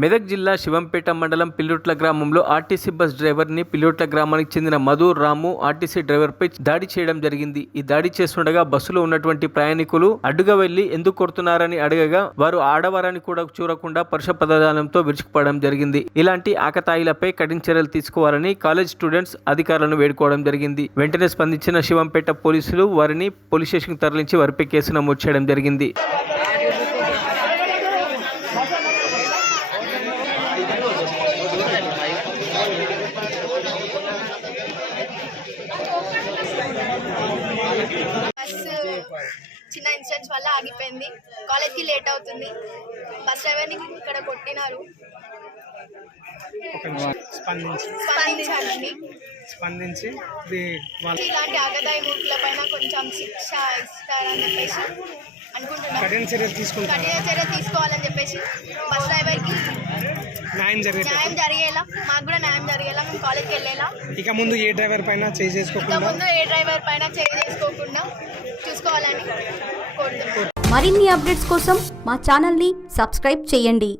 మెదక్ జిల్లా శివంపేట మండలం పిల్లుట్ల గ్రామంలో ఆర్టీసీ బస్ డ్రైవర్ ని పిల్లుట్ల గ్రామానికి చెందిన మధు రాము ఆర్టీసీ డ్రైవర్ పై దాడి చేయడం జరిగింది. ఈ దాడి చేస్తుండగా బస్సులో ఉన్నటువంటి ప్రయాణికులు అడ్డుగా వెళ్లి ఎందుకు కొడుతున్నారని అడగగా వారు ఆడవారని కూడా చూడకుండా పరుష పదజాలంతో విరుచుకుపడడం జరిగింది. ఇలాంటి ఆకతాయిలపై కఠిన చర్యలు తీసుకోవాలని కాలేజ్ స్టూడెంట్స్ అధికారులను వేడుకోవడం జరిగింది. వెంటనే స్పందించిన శివంపేట పోలీసులు వారిని పోలీస్ స్టేషన్ తరలించి వారిపై కేసు నమోదు చేయడం జరిగింది. చిన్న ఇన్సిడెంట్స్ వల్ల ఆగిపోయింది. కాలేజ్కి లేట్ అవుతుంది. బస్ డ్రైవర్ని ఇక్కడ కొట్టినారు. స్పందించి ఇలాంటి ఆగదాయి మూర్ఖుల పైన కొంచెం శిక్ష ఇస్తారని చెప్పేసి అనుకుంటున్నాను. కఠిన చర్య తీసుకోవాలని చెప్పేసి బస్ డ్రైవర్కి న్యాయం జరిగేలా, మాకు కూడా న్యాయం జరిగేలా, మేము కాలేజ్కి వెళ్ళేలా ఇక ముందు ఏ డ్రైవర్ పైన చేసుకోకుండా చూసుకోవాలని కోరుతున్నాను. మరిన్ని అప్డేట్స్ కోసం మా ఛానల్ని సబ్స్క్రైబ్ చేయండి.